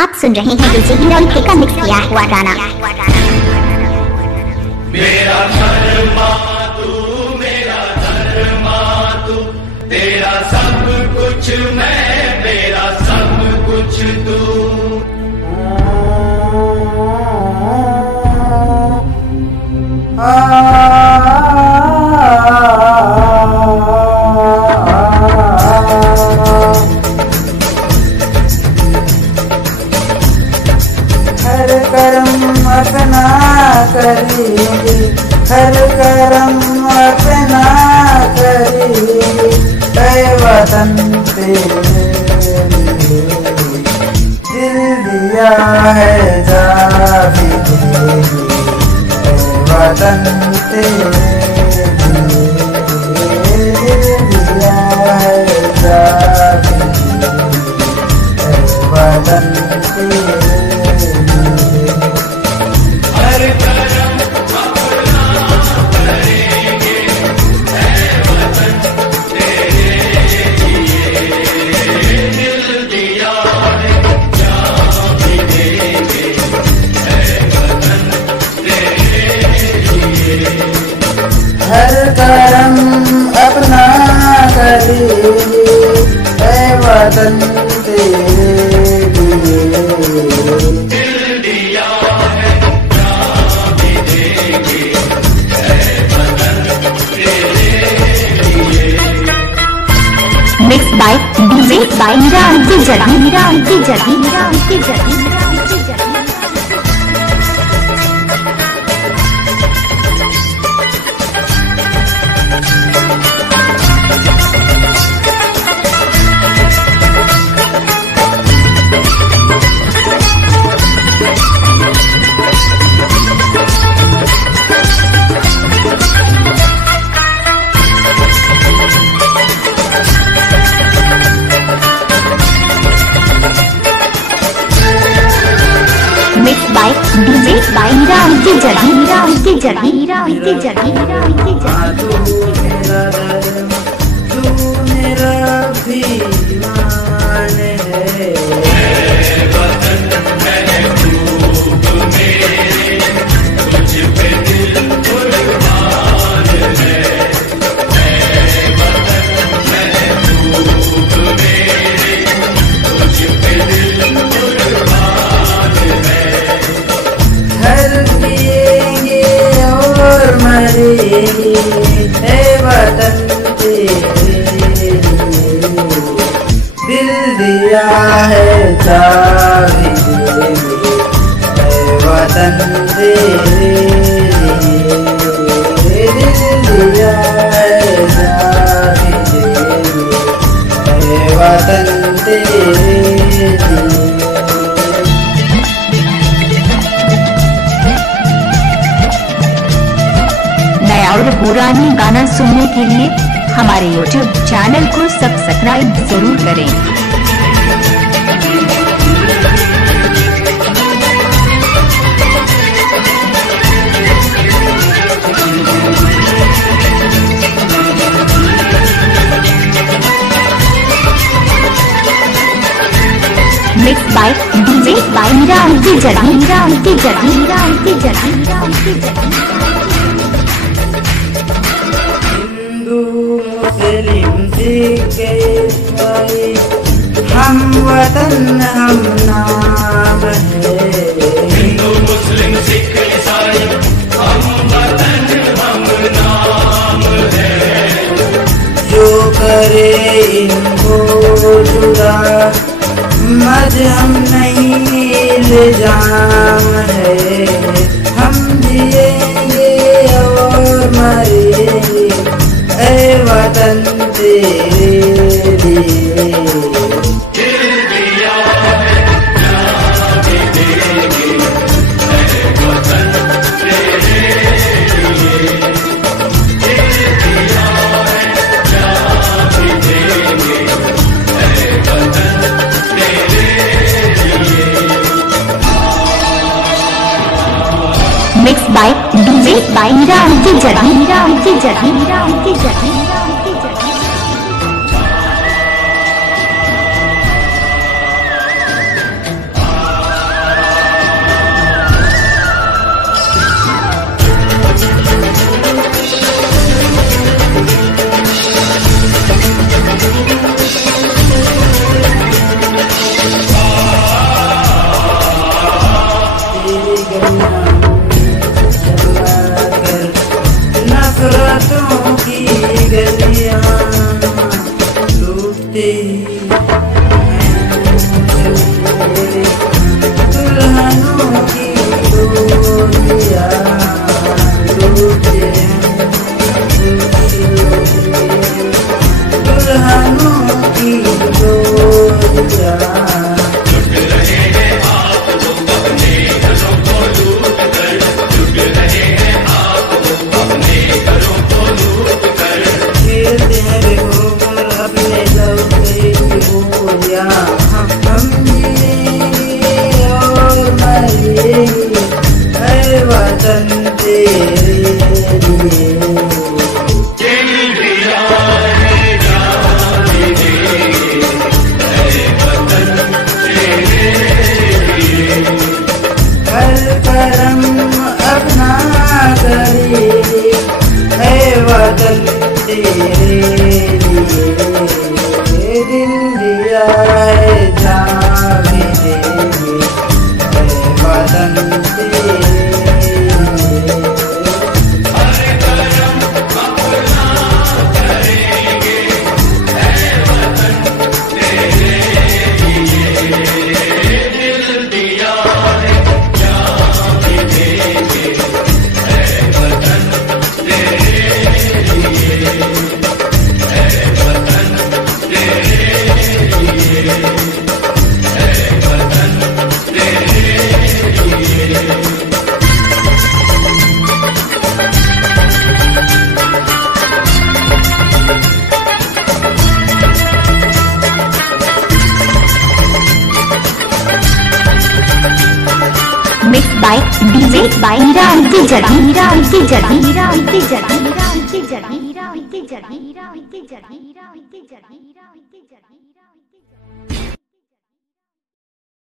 आप सुन रहे हैं डीजे हीरोइक का मिक्स किया हुआ गाना। मेरा धर्मा तू, तेरा सब कुछ मैं, मेरा सब कुछ तू। हर करम अपना करेंगे, हर करम अपना करेंगे, ऐ वतन तेरे दिल दिया है जा भी देंगे, ऐ वतन तेरे दिल दिया है जा भी देंगे, ऐ वतन तेरे। हर करम अपना करेंगे, ऐ वतन तेरे लिए दिल दिया है जान भी देंगे, ऐ वतन तेरे लिए। Mix by DJ by Heroic की जगह, हीरोइक की जगह, हीरोइक की जगह। डीजे बाय हीरोइक की जगह, हीरोइक की जगह, हीरोइक की जगह, हीरोइक की जगह। तू मेरा भी मान है, वतन महबूब मेरे, तुझ पे दिल कुर्बान है। वतन महबूब मेरे, तुझ पे दिल कुर्बान है। हर पिएंगे और मरेंगे, ऐ वतन तेरे दिल दिया है जा भी देंगे, ऐ वतन तेरे दिल दिया है जा भी देंगे, ऐ वतन तेरे। और पुरानी गाना सुनने के लिए हमारे YouTube चैनल को सब्सक्राइब जरूर करें। Mix by DJ by Heroic की जगह, हीरोइक की जगह, हीरोइक की जगह, हीरोइक की जगह। मुस्लिम सिख ईसाई हम वतन हम नाम है, हिंदू मुस्लिम सिख ईसाई हम वतन हम नाम है। जो करे इनको जुदा मजहब नहीं इल्जाम है, हम जिएंगे और मरेंगे, ऐ वतन तेरे लिए दिल दिया है जान भी देंगे, ऐ वतन तेरे लिए। दिल दिया है जान भी देंगे, ऐ वतन तेरे लिए। Mix by DJ by Heroic की जगह, हीरोइक की जगह, हीरोइक की जगह, हीरोइक की जगह। Mixed by DJ by Hira Unki Jadi, Hira Unki Jadi, Hira Unki Jadi, Hira Unki Jadi, Hira Unki Jadi, Hira Unki Jadi, Hira Unki Jadi, Hira Unki Jadi.